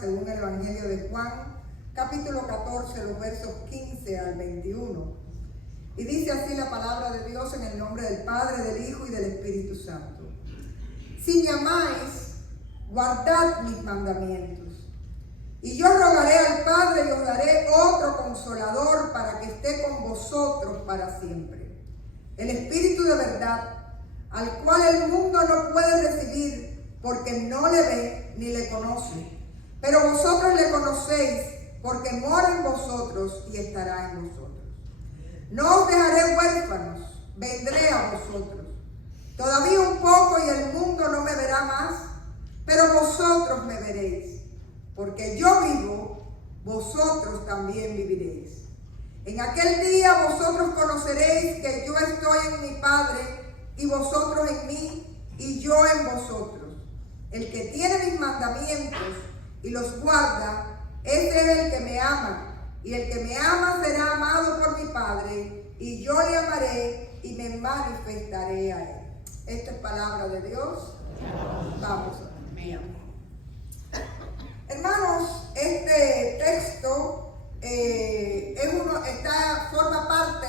según el Evangelio de Juan, capítulo 14, los versos 15 al 21. Y dice así la palabra de Dios en el nombre del Padre, del Hijo y del Espíritu Santo. Si me amáis, guardad mis mandamientos. Y yo rogaré al Padre y os daré otro consolador para que esté con vosotros para siempre. El Espíritu de verdad, al cual el mundo no puede recibir porque no le ve ni le conoce. Pero vosotros le conocéis porque mora en vosotros y estará en vosotros. No os dejaré huérfanos, vendré a vosotros. Todavía un poco y el mundo no me verá más, pero vosotros me veréis. Porque yo vivo, vosotros también viviréis. En aquel día vosotros conoceréis que yo estoy en mi Padre, y vosotros en mí, y yo en vosotros. El que tiene mis mandamientos y los guarda, ese es el que me ama. Y el que me ama será amado por mi Padre, y yo le amaré y me manifestaré a él. Esta es palabra de Dios. Vamos a ver. Hermanos, este texto forma parte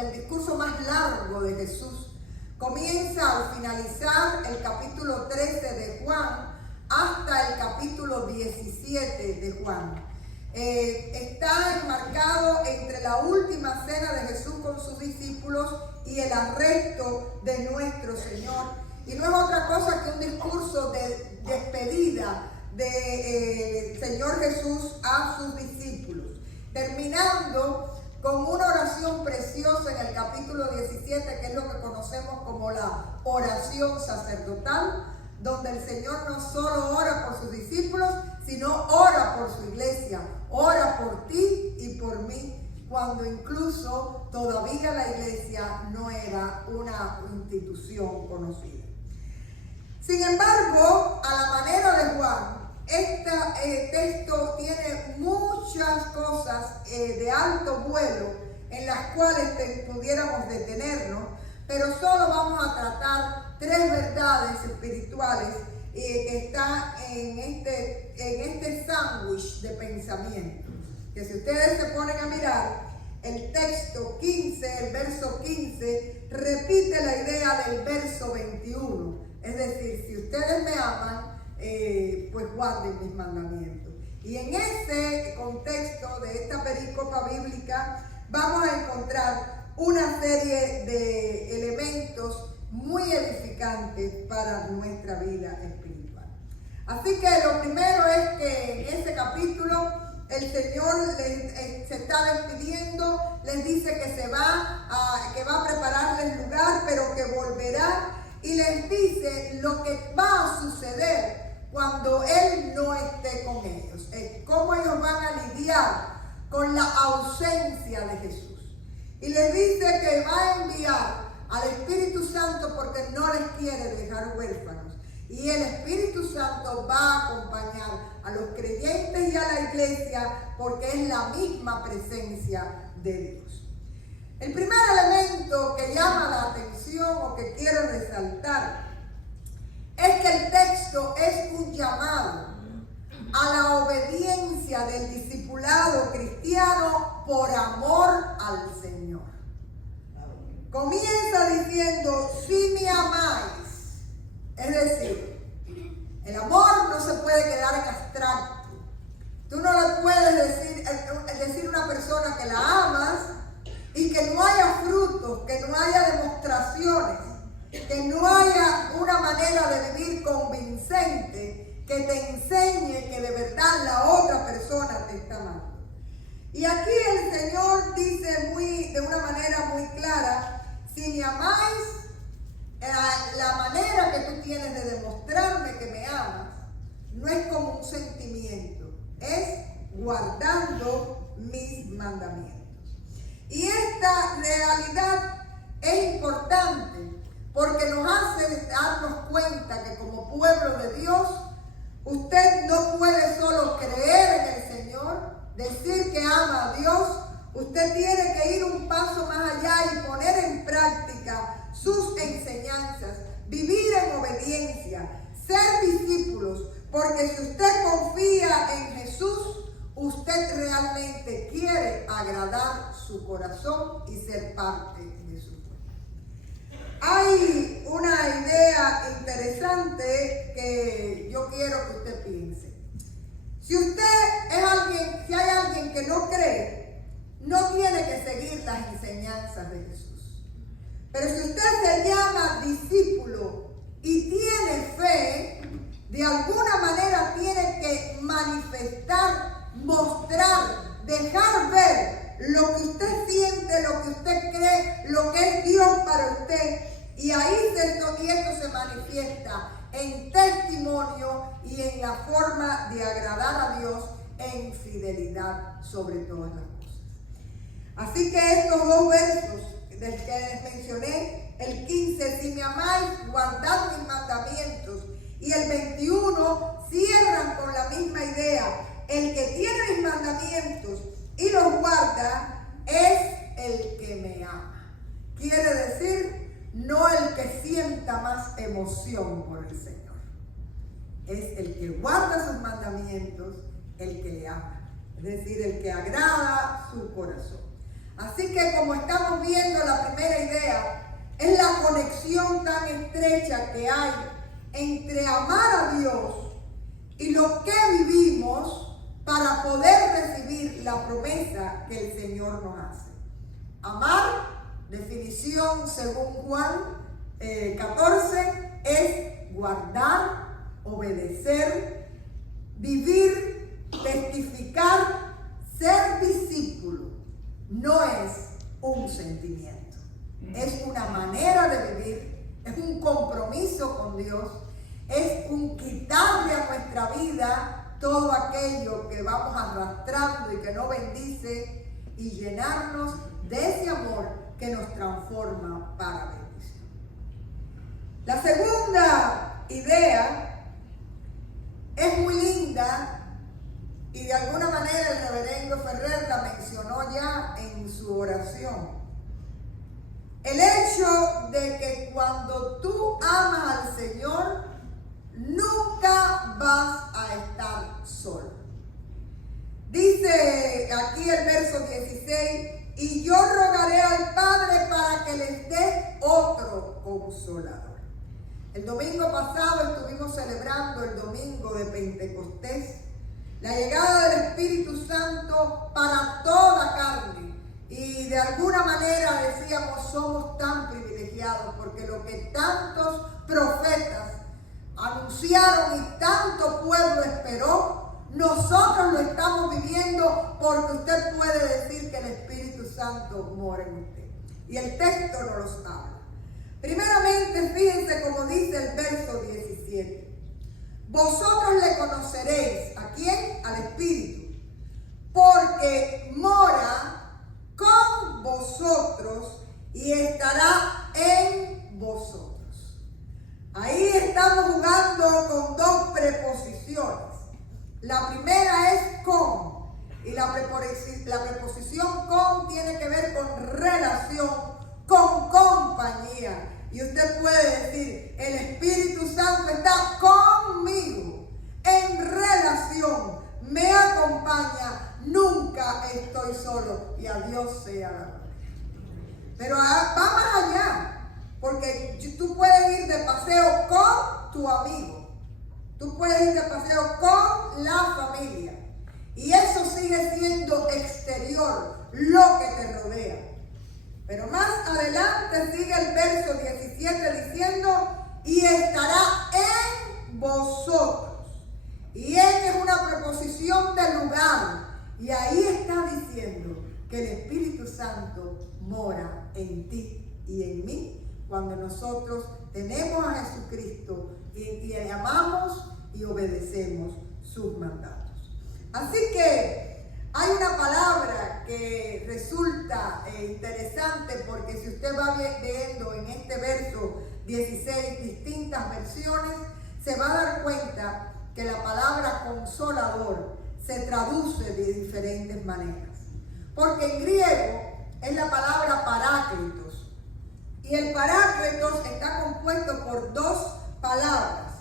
del discurso más largo de Jesús. Comienza al finalizar el capítulo 13 de Juan hasta el capítulo 17 de Juan. Está enmarcado entre la última cena de Jesús con sus discípulos y el arresto de nuestro Señor. Y no es otra cosa que un discurso de despedida del Señor Jesús a sus discípulos, terminando con una oración preciosa en el capítulo 17, que es lo que conocemos como la oración sacerdotal, donde el Señor no solo ora por sus discípulos, sino ora por su iglesia, ora por ti y por mí, cuando incluso todavía la iglesia no era una institución conocida. Sin embargo, a la manera de Juan, este texto tiene muchas cosas de alto vuelo en las cuales pudiéramos detenernos, pero solo vamos a tratar tres verdades espirituales que están en este sándwich de pensamiento. Que si ustedes se ponen a mirar, el texto 15, el verso 15, repite la idea del verso 21. Es decir, si ustedes me aman, pues guarden mis mandamientos. Y en ese contexto de esta pericopa bíblica vamos a encontrar una serie de elementos muy edificantes para nuestra vida espiritual. Así que lo primero es que en ese capítulo el Señor se está despidiendo, les dice que va a prepararles lugar, pero que volverá, y les dice lo que va a suceder cuando Él no esté con ellos, cómo ellos van a lidiar con la ausencia de Jesús. Y les dice que va a enviar al Espíritu Santo porque no les quiere dejar huérfanos. Y el Espíritu Santo va a acompañar a los creyentes y a la iglesia porque es la misma presencia de Dios. El primer elemento que llama la atención o que quiero resaltar es que el texto es un llamado a la obediencia del discipulado cristiano por amor al Señor. Comienza diciendo, si me amáis. Es decir, el amor no se puede quedar en abstracto. Tú no le puedes decir a una persona que la amas y que no haya frutos, que no haya demostraciones, que no haya una manera de vivir convincente que te enseñe que de verdad la otra persona te está amando. Y aquí el Señor dice de una manera muy clara, si me amáis, la manera que tú tienes de demostrarme que me amas no es como un sentimiento, es guardando mis mandamientos. Y esta realidad es importante porque nos hace darnos cuenta que como pueblo de Dios, usted no puede solo creer en el Señor, decir que ama a Dios, usted tiene que ir un paso más allá y poner en práctica sus enseñanzas, vivir en obediencia, ser discípulos, porque si usted confía usted realmente quiere agradar su corazón y ser parte de su pueblo. Hay una idea interesante que yo quiero que usted piense. Si si hay alguien que no cree, no tiene que seguir las enseñanzas de Jesús. Pero si usted se llama discípulo y tiene fe, de alguna manera tiene que manifestar, mostrar, dejar ver lo que usted siente, lo que usted cree, lo que es Dios para usted. Y ahí esto se manifiesta en testimonio y en la forma de agradar a Dios en fidelidad sobre todas las cosas. Así que estos dos versos del que les mencioné, el 15, si me amáis, guardad mis mandamientos, y el 21 cierran con la misma idea. El que tiene mis mandamientos y los guarda es el que me ama. Quiere decir, no el que sienta más emoción por el Señor. Es el que guarda sus mandamientos, el que le ama. Es decir, el que agrada su corazón. Así que como estamos viendo, la primera idea es la conexión tan estrecha que hay entre amar a Dios y lo que vivimos para poder recibir la promesa que el Señor nos hace. Amar, definición según Juan 14, es guardar, obedecer, vivir, testificar, ser discípulo. No es un sentimiento, es una manera de vivir, es un compromiso con Dios, es un quitarle a nuestra vida todo aquello que vamos arrastrando y que no bendice y llenarnos de ese amor que nos transforma para bendición. La segunda idea es muy linda y de alguna manera el reverendo Ferrer la mencionó ya en su oración. El hecho de que cuando tú amas al Señor, nunca vas a estar solo. Dice aquí el verso 16, y yo rogaré al Padre para que les dé otro consolador. El domingo pasado estuvimos celebrando el domingo de Pentecostés, la llegada del Espíritu Santo para toda carne. Y de alguna manera decíamos, somos tan privilegiados porque lo que tantos profetas anunciaron y tanto pueblo esperó, nosotros lo estamos viviendo porque usted puede decir que el Espíritu Santo mora en usted. Y el texto nos lo habla. Primeramente, fíjense como dice el verso 17. Vosotros le conoceréis, ¿a quién? Al Espíritu, porque mora con vosotros y estará en vosotros. Ahí estamos jugando con dos preposiciones. La primera es con, y la preposición con tiene que ver con relación, con compañía. Y usted puede decir, el Espíritu Santo está conmigo, en relación, me acompaña, nunca estoy solo, y a Dios sea la gloria. Pero va más allá, porque tú puedes ir de paseo con tu amigo, tú puedes ir de paseo con la familia, y eso sigue siendo exterior, lo que te rodea. Pero más adelante sigue el verso 17 diciendo, y estará en vosotros. Y en es una preposición de lugar. Y ahí está diciendo que el Espíritu Santo mora en ti y en mí cuando nosotros tenemos a Jesucristo y le amamos y obedecemos sus mandatos. Así que hay una palabra que resulta interesante porque si usted va viendo en este verso 16 distintas versiones, se va a dar cuenta que la palabra consolador se traduce de diferentes maneras. Porque en griego es la palabra paráclitos. Y el paráclitos está compuesto por dos palabras.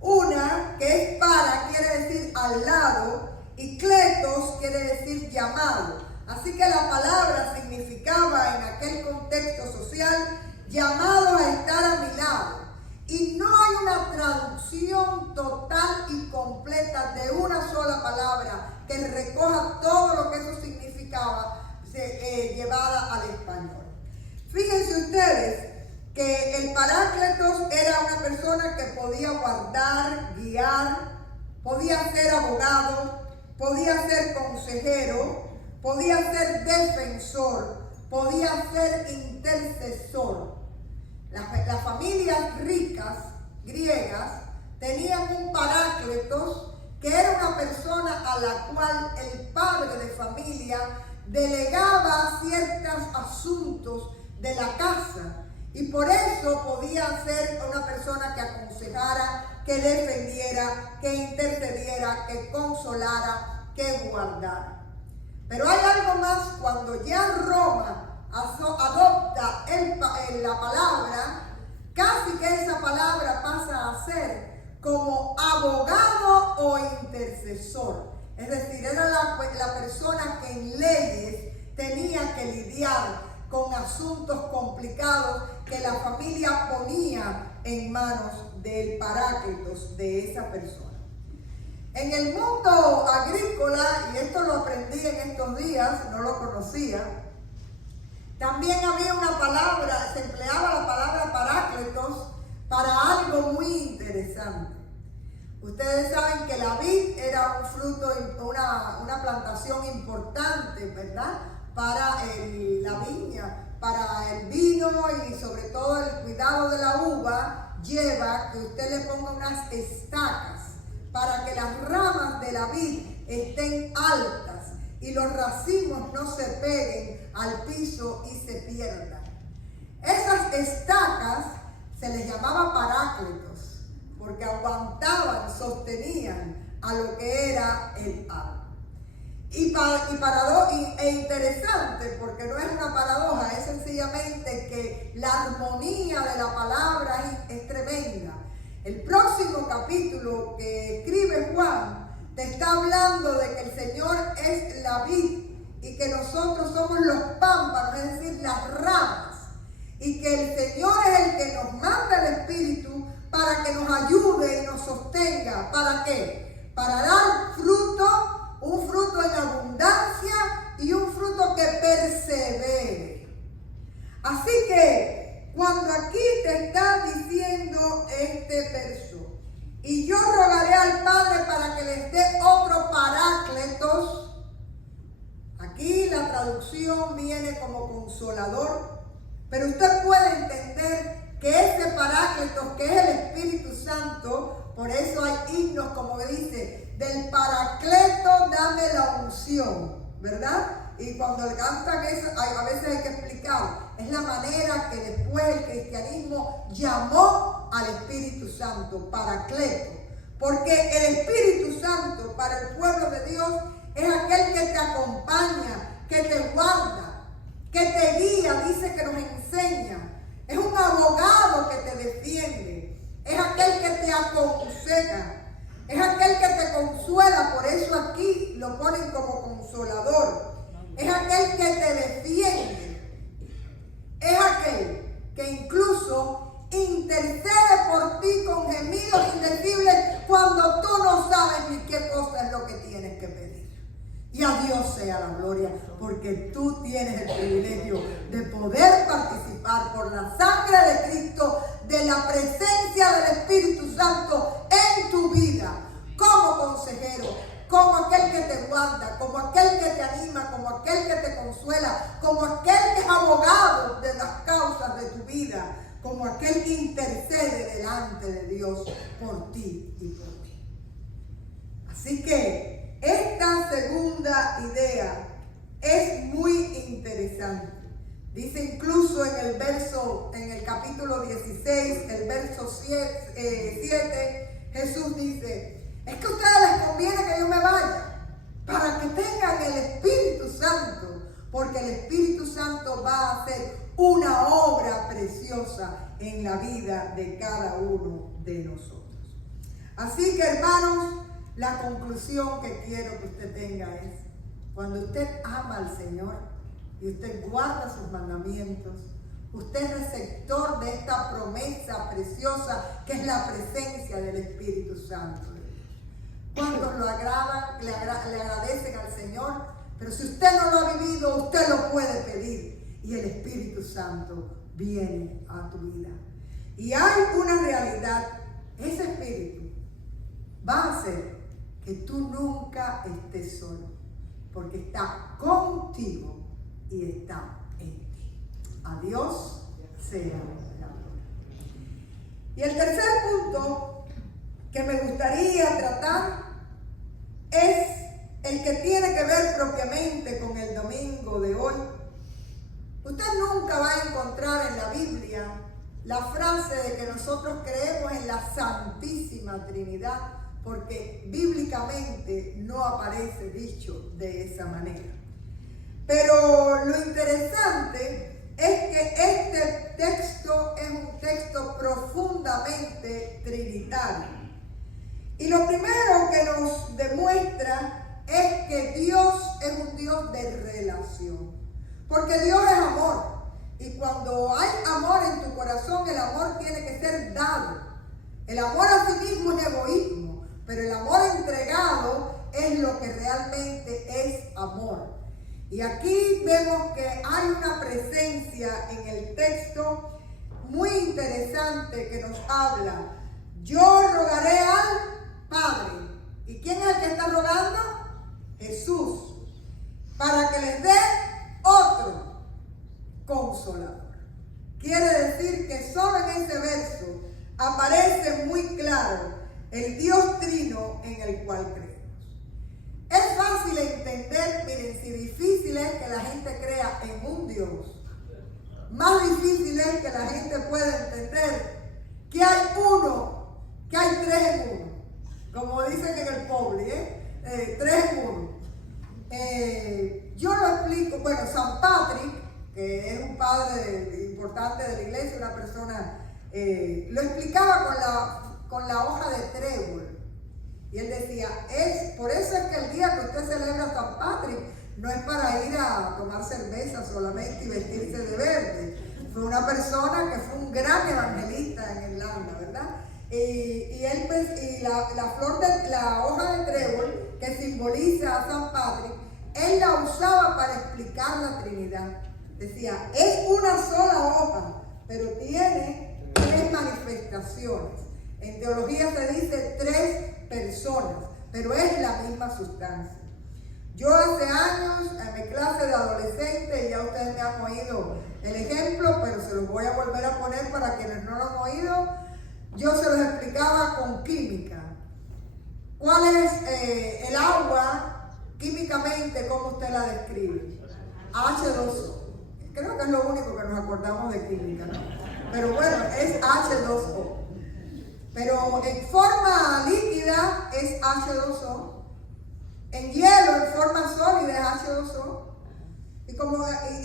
Una que es para, quiere decir al lado, y kletos quiere decir llamado. Así que la palabra significaba en aquel contexto social llamado a estar a mi lado. Y no hay una traducción total y completa de una sola palabra que recoja todo lo que eso significaba llevada al español. Fíjense ustedes que el Parácletos era una persona que podía guardar, guiar, podía ser abogado, podía ser consejero, podía ser defensor, podía ser intercesor. Las familias ricas griegas tenían un Parácletos que era una persona a la cual el padre de familia delegaba ciertos asuntos de la casa, y por eso podía ser una persona que aconsejara, que defendiera, que intercediera, que consolara, que guardara. Pero hay algo más. Cuando ya Roma adopta la palabra, casi que esa palabra pasa a ser como abogado o intercesor. Es decir, era la persona que en leyes tenía que lidiar con asuntos complicados que la familia ponía en manos del Parácletos, de esa persona. En el mundo agrícola, y esto lo aprendí en estos días, no lo conocía, también había una palabra, se empleaba la palabra Parácletos para algo muy interesante. Ustedes saben que la vid era un fruto, una plantación importante, ¿verdad? Para la viña, para el vino, y sobre todo el cuidado de la uva lleva que usted le ponga unas estacas para que las ramas de la vid estén altas y los racimos no se peguen al piso y se pierdan. Esas estacas se les llamaba Parácletos porque aguantaban, sostenían a lo que era el árbol. E interesante, porque no es una paradoja, es sencillamente que la armonía de la palabra es tremenda. El próximo capítulo que escribe Juan te está hablando de que el Señor es la vid y que nosotros somos los pámpanos, es decir, las ramas, y que el Señor es el que nos manda el Espíritu para que nos ayude y nos sostenga. ¿Para qué? Para dar fruto, un fruto en abundancia y un fruto que persevere. Así que cuando aquí te está diciendo este verso, y yo rogaré al Padre para que les dé otro Parácletos, aquí la traducción viene como consolador, pero usted puede entender que ese Parácletos, que es el Espíritu Santo, por eso hay himnos como dice, del Paracleto dame la unción, ¿verdad? Y cuando cantan eso, a veces hay que explicar, es la manera que después el cristianismo llamó al Espíritu Santo, Paracleto, porque el Espíritu Santo para el pueblo de Dios es aquel que te acompaña, que te guarda, que te guía, dice que nos enseña, es un abogado que te defiende, es aquel que te aconseja, es aquel que te consuela, por eso aquí lo ponen como consolador. Es aquel que te defiende. Es aquel que incluso intercede por ti con gemidos indecibles cuando tú no sabes ni qué cosa es lo que tienes que pedir. Y a Dios sea la gloria, porque tú tienes el privilegio de poder participar por la sangre de Cristo de la presencia del Espíritu Santo en tu vida, como consejero, como aquel que te guarda, como aquel que te anima, como aquel que te consuela, como aquel que es abogado de las causas de tu vida, como aquel que intercede delante de Dios por ti y por mí. Así que esta segunda idea es muy interesante. Dice incluso en el capítulo 16, el verso 7, Jesús dice, es que a ustedes les conviene que yo me vaya, para que tengan el Espíritu Santo, porque el Espíritu Santo va a hacer una obra preciosa en la vida de cada uno de nosotros. Así que, hermanos, La conclusión que quiero que usted tenga es, cuando usted ama al Señor y usted guarda sus mandamientos, usted es receptor de esta promesa preciosa que es la presencia del Espíritu Santo. ¿Cuántos lo agradan, le agradecen al Señor? Pero si usted no lo ha vivido, usted lo puede pedir y el Espíritu Santo viene a tu vida. Y hay una realidad, ese Espíritu va a hacer que tú nunca estés solo, porque está contigo y está en ti. A Dios sea la gloria. Y el tercer punto que me gustaría tratar es el que tiene que ver propiamente con el domingo de hoy. Usted nunca va a encontrar en la Biblia la frase de que nosotros creemos en la Santísima Trinidad, porque bíblicamente no aparece dicho de esa manera. Pero lo interesante es que este texto es un texto profundamente trinitario. Y lo primero que nos demuestra es que Dios es un Dios de relación. Porque Dios es amor. Y cuando hay amor en tu corazón, el amor tiene que ser dado. El amor a sí mismo es egoísmo, pero el amor entregado es lo que realmente es amor. Y aquí vemos que hay una presencia en el texto muy interesante que nos habla. Yo rogaré al Padre. ¿Y quién es el que está rogando? Jesús. Para que les dé otro consolador. Quiere decir que solo en ese verso aparece muy claro el Dios trino en el cual creemos. Es fácil entender, miren, si difícil es que la gente crea en un Dios, más difícil es que la gente pueda entender que hay uno, que hay tres en uno. Como dicen en el Publi, tres en uno. Yo lo explico, bueno, San Patrick, que es un padre importante de la iglesia, una persona, lo explicaba con la hoja de trébol. Y él decía, por eso es que el día que usted celebra San Patrick no es para ir a tomar cerveza solamente y vestirse de verde. Fue una persona que fue un gran evangelista en Irlanda, ¿verdad? Y la flor de la hoja de trébol que simboliza a San Patrick, él la usaba para explicar la Trinidad. Decía, es una sola hoja, pero tiene tres manifestaciones. En teología se dice tres personas, pero es la misma sustancia. Yo hace años, en mi clase de adolescente, y ya ustedes me han oído el ejemplo, pero se los voy a volver a poner para quienes no lo han oído, yo se los explicaba con química. ¿Cuál es el agua químicamente? ¿Cómo usted la describe? H2O. Creo que es lo único que nos acordamos de química, ¿no? Pero bueno, es H2O. Pero en forma líquida es H2O. En hielo, en forma sólida, es H2O.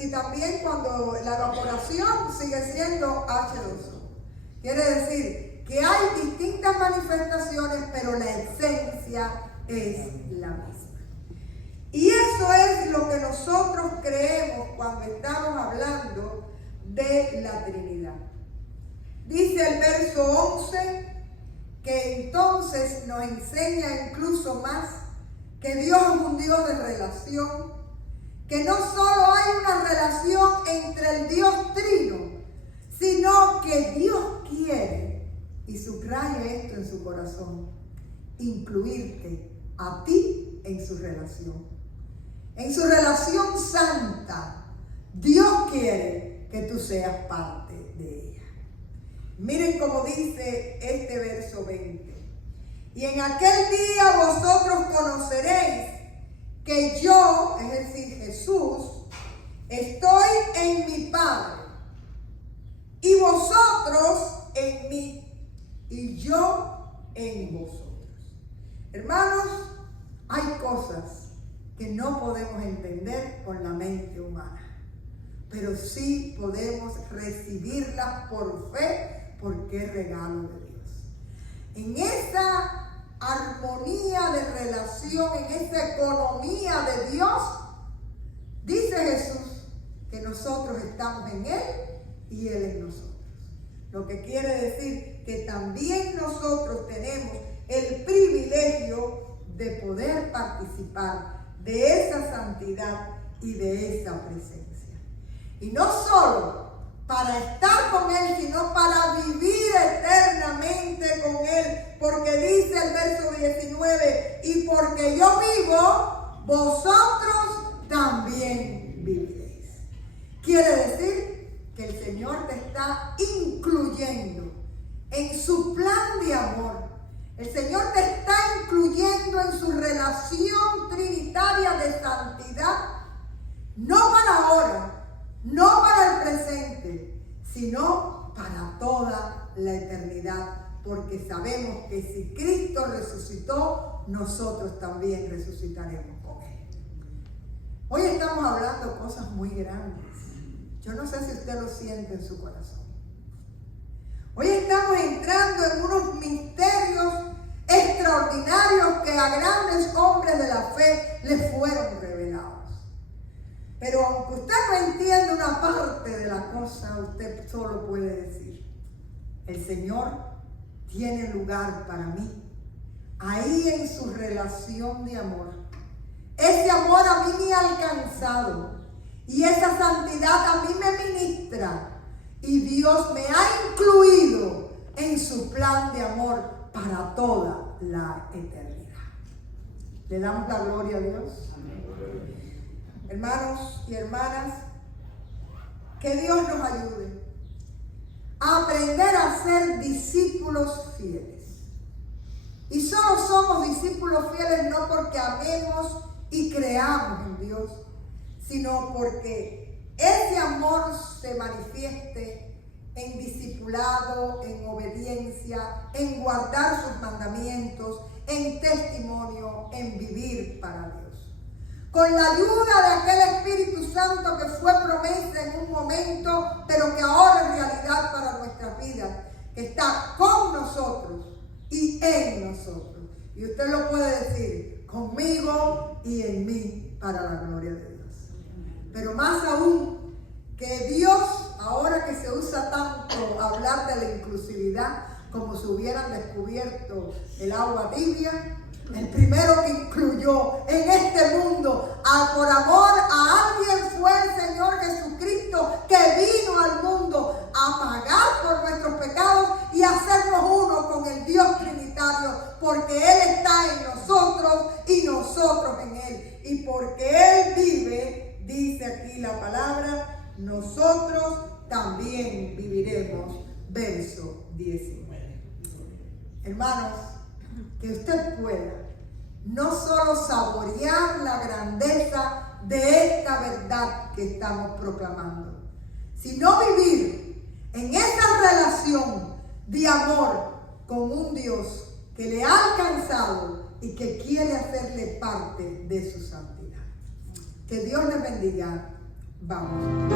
Y también cuando la evaporación sigue siendo H2O. Quiere decir que hay distintas manifestaciones, pero la esencia es la misma. Y eso es lo que nosotros creemos cuando estamos hablando de la Trinidad. Dice el verso 11 que entonces nos enseña incluso más que Dios es un Dios de relación, que no solo hay una relación entre el Dios trino, sino que Dios quiere, y subraye esto en su corazón, incluirte a ti en su relación. En su relación santa, Dios quiere que tú seas parte de ella. Miren cómo dice este verso 20. Y en aquel día vosotros conoceréis que yo, es decir, Jesús, estoy en mi Padre, y vosotros en mí, y yo en vosotros. Hermanos, hay cosas que no podemos entender con la mente humana, pero sí podemos recibirlas por fe, porque es regalo de Dios. En esa armonía de relación, en esa economía de Dios, dice Jesús que nosotros estamos en Él y Él en nosotros. Lo que quiere decir que también nosotros tenemos el privilegio de poder participar de esa santidad y de esa presencia. Y no solo para estar con Él, sino para vivir eternamente con Él. Porque dice el verso 19, y porque yo vivo, vosotros también viviréis. Quiere decir que el Señor te está incluyendo en su plan de amor. El Señor te está incluyendo en su relación trinitaria de santidad, no para ahora, no para el presente, sino para toda la eternidad, porque sabemos que si Cristo resucitó, nosotros también resucitaremos con Él. Hoy estamos hablando cosas muy grandes. Yo no sé si usted lo siente en su corazón. Hoy estamos entrando en unos misterios extraordinarios que a grandes hombres de la fe les fueron revelados. Pero aunque usted no entienda una parte de la cosa, usted solo puede decir: el Señor tiene lugar para mí, ahí en su relación de amor. Ese amor a mí me ha alcanzado y esa santidad a mí me ministra. Y Dios me ha incluido en su plan de amor para toda la eternidad. ¿Le damos la gloria a Dios? Amén. Hermanos y hermanas, que Dios nos ayude a aprender a ser discípulos fieles. Y solo somos discípulos fieles no porque amemos y creamos en Dios, sino porque ese amor se manifieste en discipulado, en obediencia, en guardar sus mandamientos, en testimonio, en vivir para Dios. Con la ayuda de aquel Espíritu Santo que fue promesa en un momento, pero que ahora es realidad para nuestras vidas, que está con nosotros y en nosotros. Y usted lo puede decir: conmigo y en mí, para la gloria de Dios. Pero más aún, que Dios, ahora que se usa tanto hablar de la inclusividad, como si hubieran descubierto el agua tibia, el primero que incluyó en este mundo por amor a alguien fue el Señor Jesucristo, que vino al mundo a pagar por nuestros pecados y hacernos uno con el Dios Trinitario, porque Él está en nosotros y nosotros en Él. Y porque Él vive, dice aquí la palabra, nosotros también viviremos. Verso 19. Hermanos, que usted pueda no solo saborear la grandeza de esta verdad que estamos proclamando, sino vivir en esta relación de amor con un Dios que le ha alcanzado y que quiere hacerle parte de su santidad. Que Dios les bendiga. Vamos.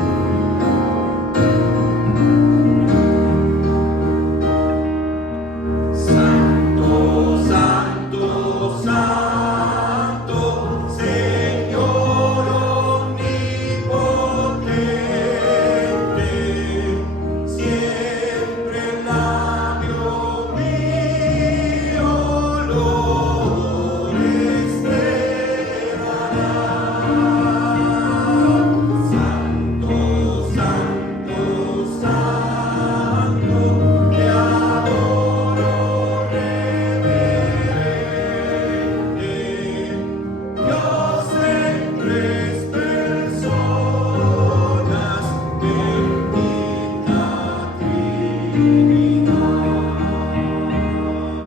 Trinidad.